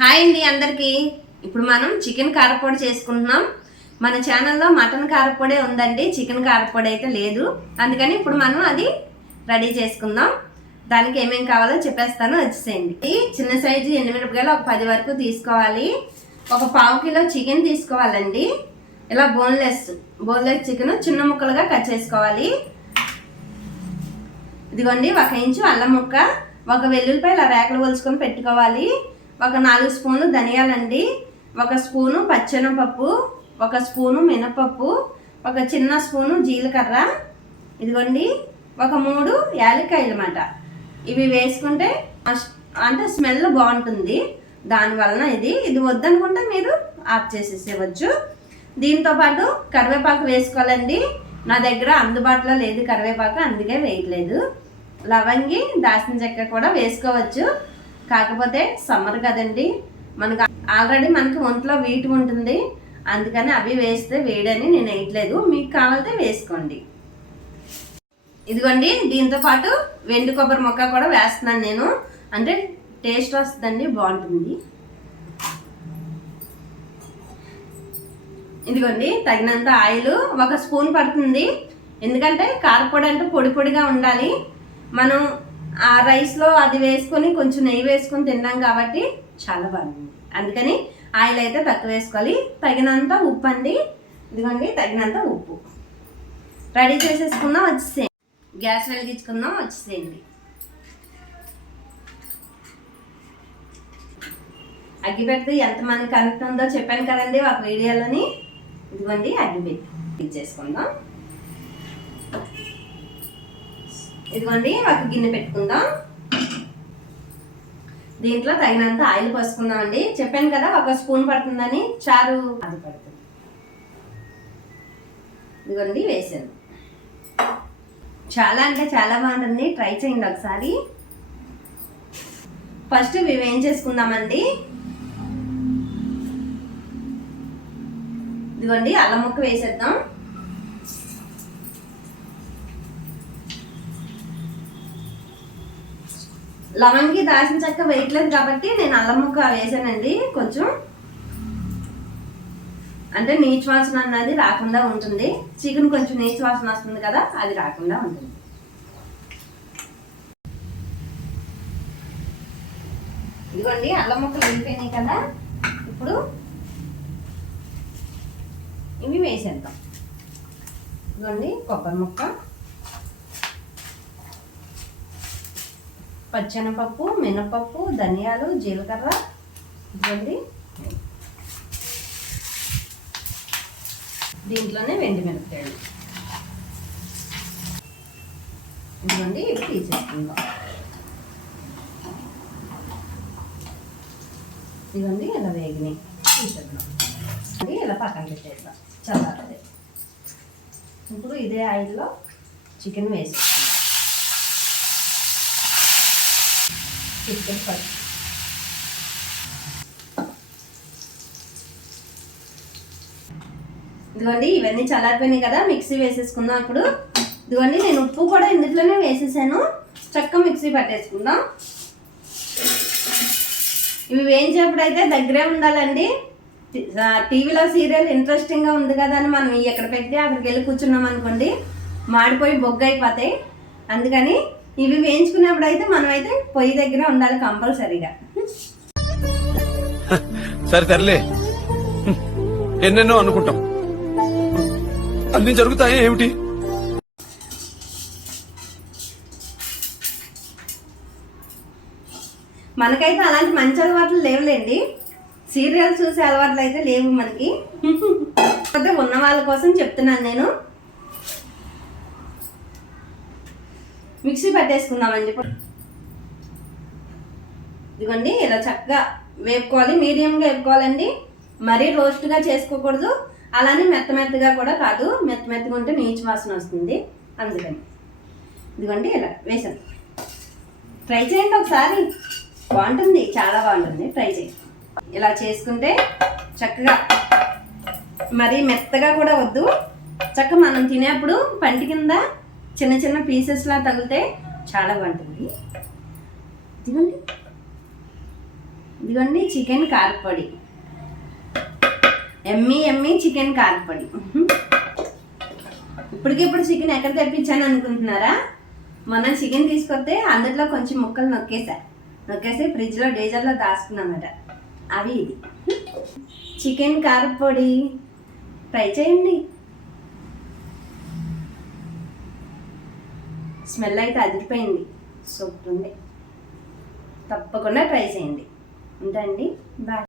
Hi అండి అందరికీ. ఇప్పుడు మనం చికెన్ కారపొడి చేసుకుంటున్నాం. మన ఛానల్లో మటన్ కారపొడి ఉందండి, చికెన్ కారపొడి అయితే లేదు. అందుకని ఇప్పుడు మనం అది రెడీ చేసుకుందాం. దానికి ఏమేం కావాలో చెప్పేస్తాను, వచ్చేసేయండి. చిన్న సైజు ఎండుమిరపకాయలు ఒక 10 వరకు తీసుకోవాలి. ఒక 1/2 కిలో చికెన్ తీసుకోవాలండి. ఇలా బోన్లెస్ చికెన్ చిన్న ముక్కలుగా కట్ చేసుకోవాలి. ఇదిగోండి 1 ఇంచు అల్లం ముక్క, ఒక వెల్లుల్లిపాయ ఇలా రేకలు ఒలుచుకొని పెట్టుకోవాలి. ఒక 4 స్పూన్లు ధనియాలండి, 1 స్పూను పచ్చెనపప్పు, 1 స్పూను మినపప్పు, 1 చిన్న స్పూను జీలకర్ర, ఇదిగోండి ఒక 3 యాలక్కాయలు అన్నమాట. ఇవి వేసుకుంటే అంటే స్మెల్ బాగుంటుంది, దానివలన ఇది వద్దనుకుంటే మీరు ఆఫ్ చేసేసేవచ్చు. దీంతో పాటు కరివేపాకు వేసుకోవాలండి. నా దగ్గర అందుబాటులో లేదు కరివేపాకు, అందుకే వేయట్లేదు. లవంగి, దాల్చిన చెక్క కూడా వేసుకోవచ్చు, కాకపోతే సమ్మర్ కదండి, మనకు ఆల్రెడీ మనకి ఒంట్లో వీట్ ఉంటుంది, అందుకని అవి వేస్తే వేడని నేను వేయట్లేదు. మీకు కావాలంటే వేసుకోండి. ఇదిగోండి దీంతో పాటు వెండి కొబ్బరి ముక్క కూడా వేస్తున్నాను నేను, అంటే టేస్ట్ వస్తుందండి, బాగుంటుంది. ఇదిగోండి తగినంత ఆయిల్, 1 స్పూన్ పడుతుంది. ఎందుకంటే కారపొడి అంటే పొడి పొడిగా ఉండాలి. మనం ఆ రైస్లో అది వేసుకొని కొంచెం నెయ్యి వేసుకొని తిన్నాం కాబట్టి చాలా బాగుంది, అందుకని ఆయిల్ అయితే తక్కువ వేసుకోవాలి. తగినంత ఉప్పు అండి, ఇదిగోండి తగినంత ఉప్పు. రెడీ చేసేసుకుందాం, వచ్చేసేయండి. గ్యాస్ వెలిగించుకుందాం, వచ్చేసేయండి. అగ్గిపెట్టి ఎంత మనకి కనుక్కుందో చెప్పాను కదండి ఒక వీడియోలోని. ఇదిగోండి అగ్గిపెట్టి చేసుకుందాం. ఇదిగోండి 1 గిన్నె పెట్టుకుందాం. దీంట్లో తగినంత ఆయిల్ పోసుకుందాం అండి. చెప్పాను కదా 1 స్పూన్ పడుతుందని, చారు అది పడుతుంది. ఇదిగోండి వేసాను. చాలా అంటే చాలా బాగుంటుంది, ట్రై చేయండి ఒకసారి. ఫస్ట్ ఇవి వేయించేసుకుందామండి. ఇదిగోండి అల్లం ముక్క వేసేద్దాం. లవంగి, దాల్చిన చెక్క వేయట్లేదు కాబట్టి నేను అల్లం ముక్క వేసానండి. కొంచెం అంటే నీచు వాసన అన్నది రాకుండా ఉంటుంది. చికెన్ కొంచెం నీచు వాసన వస్తుంది కదా, అది రాకుండా ఉంటుంది. ఇదిగోండి అల్లం ముక్కలు వేగిపోయినాయి కదా, ఇప్పుడు ఇవి వేసేద్దాం. ఇదిగోండి కొబ్బరి ముక్క, పచ్చెనపప్పు, మినపప్పు, ధనియాలు, జీలకర్ర, ఇదిగోండి దీంట్లోనే వెండి మిరపకాయలు, ఇదిగోండి ఇవి తీసేసుకుందాం. ఇదిగోండి ఇలా వేగినాయి, తీసేద్దాం. ఇలా పక్కన పెట్టేద్దాం, చల్లారది. ఇప్పుడు ఇదే ఆయిల్లో చికెన్ వేసేస్తాం. ఇదిగోండి ఇవన్నీ చల్లారిపోయినాయి కదా, మిక్సీ వేసేసుకుందాం. ఇప్పుడు ఇదిగోండి నేను ఉప్పు కూడా ఇందులోనే వేసేసాను, చక్కగా మిక్సీ పట్టేసుకుందాం. ఇవి వేయించేప్పుడు అయితే దగ్గరే ఉండాలండి. టీవీలో సీరియల్ ఇంట్రెస్టింగ్గా ఉంది కదా అని మనం ఎక్కడ పెట్టి అక్కడికి వెళ్ళి కూర్చున్నాం అనుకోండి, మాడిపోయి బొగ్గు అయిపోతాయి. అందుకని ఇవి వేయించుకున్నప్పుడు అయితే మనం అయితే పొయ్యి దగ్గర ఉండాలి కంపల్సరీగా. సరే తరలే, ఎన్నెన్నో అనుకుంటాం, అన్ని జరుగుతాయి ఏమిటి? మనకైతే అలాంటి మంచి అలవాట్లు లేవులేండి, సీరియల్ చూసే అలవాట్లు అయితే లేవు మనకి. ఉన్న వాళ్ళ కోసం చెప్తున్నాను నేను. మిక్సీ పట్టేసుకుందామండి. ఇదిగోండి ఇలా చక్కగా వేపుకోవాలి, మీడియంగా వేపుకోవాలండి. మరీ రోస్ట్గా చేసుకోకూడదు, అలానే మెత్తగా కూడా కాదు. మెత్తగా ఉంటే నీచు వాసన వస్తుంది, అందుకని. ఇదిగోండి ఇలా వేసాను. ట్రై చేయండి ఒకసారి, బాగుంటుంది, చాలా బాగుంటుంది, ట్రై చేయండి. ఇలా చేసుకుంటే చక్కగా మరీ మెత్తగా కూడా వద్దు, చక్కగా మనం తినేప్పుడు పంటి కింద చిన్న చిన్న పీసెస్లా తగిలితే చాలా బాగుంటుంది. ఇదిగోండి ఇదిగోండి చికెన్ కారపొడి, ఎమ్మి ఎమ్మి చికెన్ కారపొడి. ఇప్పటికిప్పుడు చికెన్ ఎక్కడ తెప్పించాను అనుకుంటున్నారా? మొన్న చికెన్ తీసుకొస్తే అందులో కొంచెం ముక్కలు నొక్కేసి ఫ్రిడ్జ్లో డీజర్లో దాచుకున్నామట. అవి ఇది చికెన్ కారపొడి. ట్రై చేయండి. స్మెల్ అయితే అదిరిపోయింది, సూపర్ ఉంది. తప్పకుండా ట్రై చేయండి. ఉంటాండి, బాయ్.